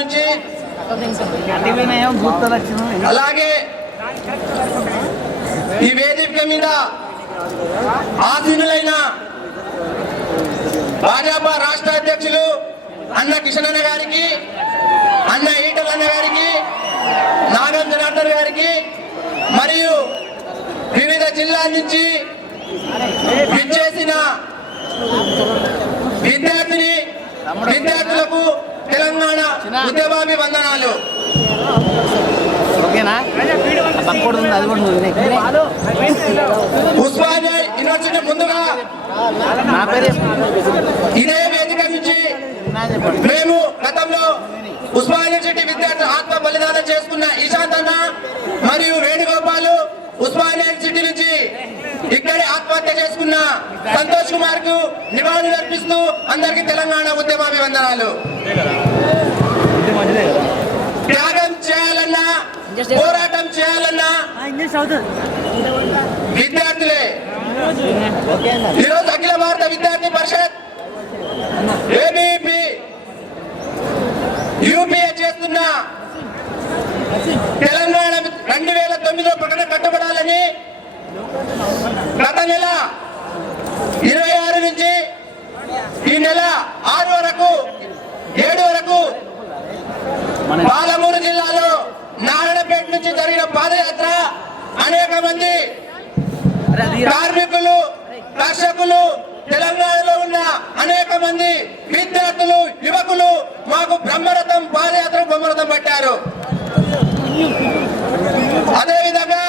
నుంచి అలాగే ఈ వేదిక మీద ఆసీనులైన భాజపా రాష్ట్ర అధ్యక్షులు అన్న కిషన్ అన్న గారికి, అన్న ఈటల అన్న గారికి, నాగం జనార్దన్ గారికి మరియు వివిధ జిల్లాల నుంచి విచ్చేసిన విద్యార్థులకు తెలంగాణ ఉద్యమాభివందనాలు. ఉస్మానియా యూనివర్సిటీ ముందుగా ఇదే వేదిక నుంచి మేము గతంలో ఉస్మానియా యూనివర్సిటీ విద్యార్థులు ఆత్మ బలిదానం చేసుకున్న ఈశాంత్ అన్న మరియు వేణుగోపాల్, ఉస్మానియా యూనివర్సిటీ నుంచి ఇక్కడే ఆత్మహత్య చేసుకున్న సంతోష్ కుమార్ కు నివాళులు అర్పిస్తూ అందరికీ తెలంగాణ ఉద్యమాభివందనాలు. త్యాగం చేయాలన్నా, పోరాటం చేయాలన్నా విద్యార్థులే. ఈరోజు అఖిల భారత విద్యార్థి పరిషత్ ఏబీపీ యూపీఏ చేస్తున్న తెలంగాణ 2009లో ప్రకటన కట్టబడాలని గత నెల 26 నుంచి ఈ నెల 6 వరకు 7 వరకు పాలమూరు జిల్లాలో నారాయణపేట నుంచి జరిగిన పాదయాత్ర అనేక మంది కార్మికులు, కర్షకులు, తెలంగాణలో ఉన్న అనేక మంది విద్యార్థులు, యువకులు మాకు బ్రహ్మరథం పాదయాత్ర బ్రహ్మరథం పట్టారు. అదేవిధంగా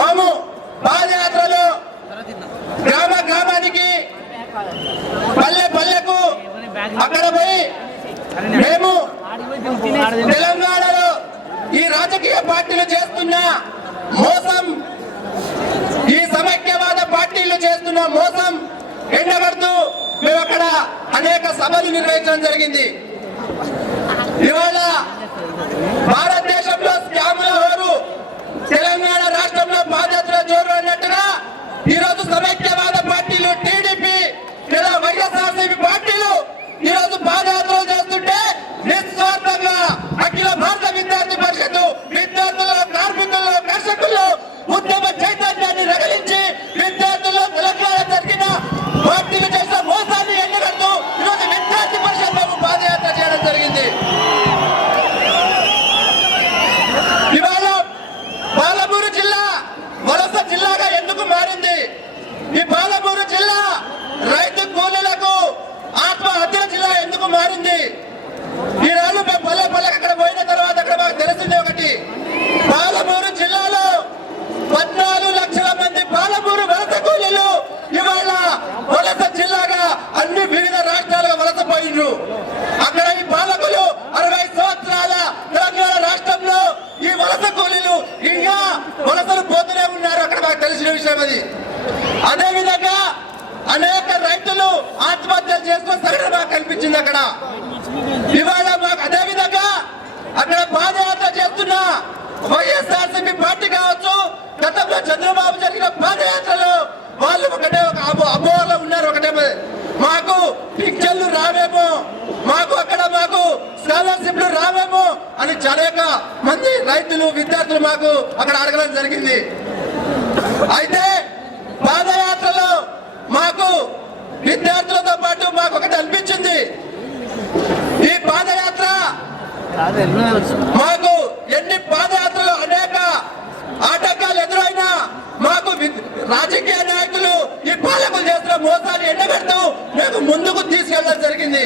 మేము పాదయాత్రలో గ్రామ గ్రామానికి, పల్లె పల్లెకు అక్కడ పోయి మేము తెలంగాణలో ఈ రాజకీయ పార్టీలు చేస్తున్న మోసం, ఈ సమైక్యవాద పార్టీలు చేస్తున్న మోసం ఎండగడుతూ మేము అక్కడ అనేక సభలు నిర్వహించడం జరిగింది. ఇవాళ భారతదేశంలో స్కాముల హోరు, తెలంగాణ రాష్ట్రంలో పాదయాత్ర జోరు అన్నట్టుగా ఈరోజు సమైక్యవాద పార్టీలు, టీడీపీ లేదా వైఎస్ఆర్సీపీ పార్టీలు ఈరోజు పాదయాత్రలు చేస్తుంటే నిస్వార్థంగా అఖిల భారత విద్యార్థి పరిషత్తు విద్యార్థుల, కార్మికుల్లో, కర్షకుల్లో ఉద్యమ చైతన్యాన్ని రగిలించి విద్యార్థుల్లో తెలంగాణ జరిగిన పార్టీలు చేసిన మోసాన్ని ఎండగడుతూ ఈరోజు విద్యార్థి పరిషత్ మేము పాదయాత్ర చేయడం జరిగింది. ఇవాళ పాలమూరు జిల్లా వలస జిల్లాగా ఎందుకు మారింది? ఈ పాలమూరు జిల్లా రైతు కూలీలకు ఆత్మహత్యల జిల్లా ఎందుకు మారింది? ఈరోజు మేము పల్లె పల్లెకి అక్కడ పోయిన తర్వాత అక్కడ మాకు తెలిసింది ఒకటి, పాలమూరు జిల్లాలో 14 లక్షల మంది పాలమూరు వలస కూలీలు ఇవాళ వలస జిల్లాగా అన్ని వివిధ రాష్ట్రాలుగా వలసపోయిన్రు. అక్కడ ఈ పాలకులు 60 సంవత్సరాల తెలంగాణ రాష్ట్రంలో ఈ వలస కూలీలు ఇంకా వలసలు పోతూనే ఉన్నారు. అక్కడ మాకు తెలిసిన విషయం అది. అదేవిధంగా అనేక రైతులు ఆత్మహత్యలు చేసుకున్న సంఘటన మాకు కనిపించింది అక్కడ. ఇవాళ మాకు అదేవిధంగా అక్కడ పాదయాత్ర చేస్తున్న వైఎస్ఆర్సీపీ పార్టీ కావచ్చు, గతంలో చంద్రబాబు జరిగిన పాదయాత్రలో వాళ్ళు ఒకటే ఒక అపోహలో ఉన్నారు. ఒకటే మాకు పింఛన్లు రావేమో, మాకు అక్కడ మాకు స్కాలర్షిప్లు రావేమో అని అనేక మంది రైతులు, విద్యార్థులు మాకు అక్కడ అడగడం జరిగింది. అయితే పాదయాత్రలో మాకు విద్యార్థులతో పాటు మాకు ఒకటి అనిపించింది, ఈ పాదయాత్ర మాకు ఎన్ని పాదయాత్రలు అనేక ఆటంకాలు ఎదురైనా మాకు రాజకీయ నాయకులు ఈ పాలకులు చేస్తున్న మోసాలు ఎండబెడుతూ మేము ముందుకు తీసుకెళ్ళడం జరిగింది.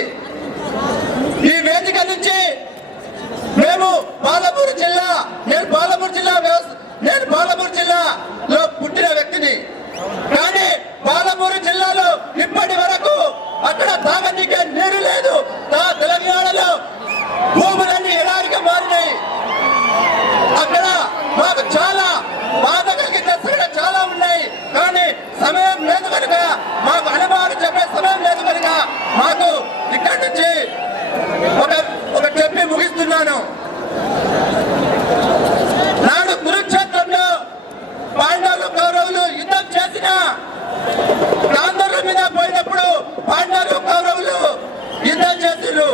ఈ వేదిక నుంచి మేము పాలమూరు జిల్లా, నేను పాలమూరు జిల్లాలో పుట్టిన వ్యక్తిని, కానీ పాలమూరు జిల్లాలో ఇప్పటి వరకు అక్కడ తాగనీకే నీరు లేదు. తెలంగాణలో భూములన్నీ ఎడారిగా మారినాయి. అక్కడ మాకు చాలా బాధ కలిగించే చాలా ఉన్నాయి. కానీ సమయం లేదు కనుక, మాకు అనుభవాలు చెప్పే సమయం లేదు కనుక మాకు ఇక్కడి నుంచి ఒక చెప్పి ముగిస్తున్నాను. నాడు కురుక్షేత్రంలో పాండవులు, కౌరవులు యుద్ధం చేసిన గాంధర్వుల మీద పోయినప్పుడు పాండవులు, కౌరవులు యుద్ధం చేసిరు.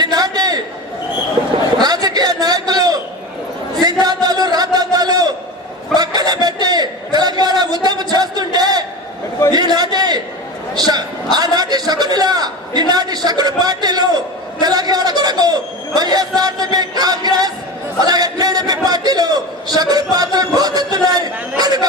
ఈనాటి రాజకీయ నాయకులు సిద్ధాంతాలు రాద్ధాంతాలు పక్కన పెట్టి తెలంగాణ ఉద్యమం చేస్తుంటే ఆనాటి శకునుల ఈనాటి శకుని పార్టీలు తెలంగాణ కొరకు వైఎస్ఆర్సీపీ కాంగ్రెస్ అలాగే టీడీపీ పార్టీలు శకుని పార్టీలు బోధిస్తున్నాయి కనుక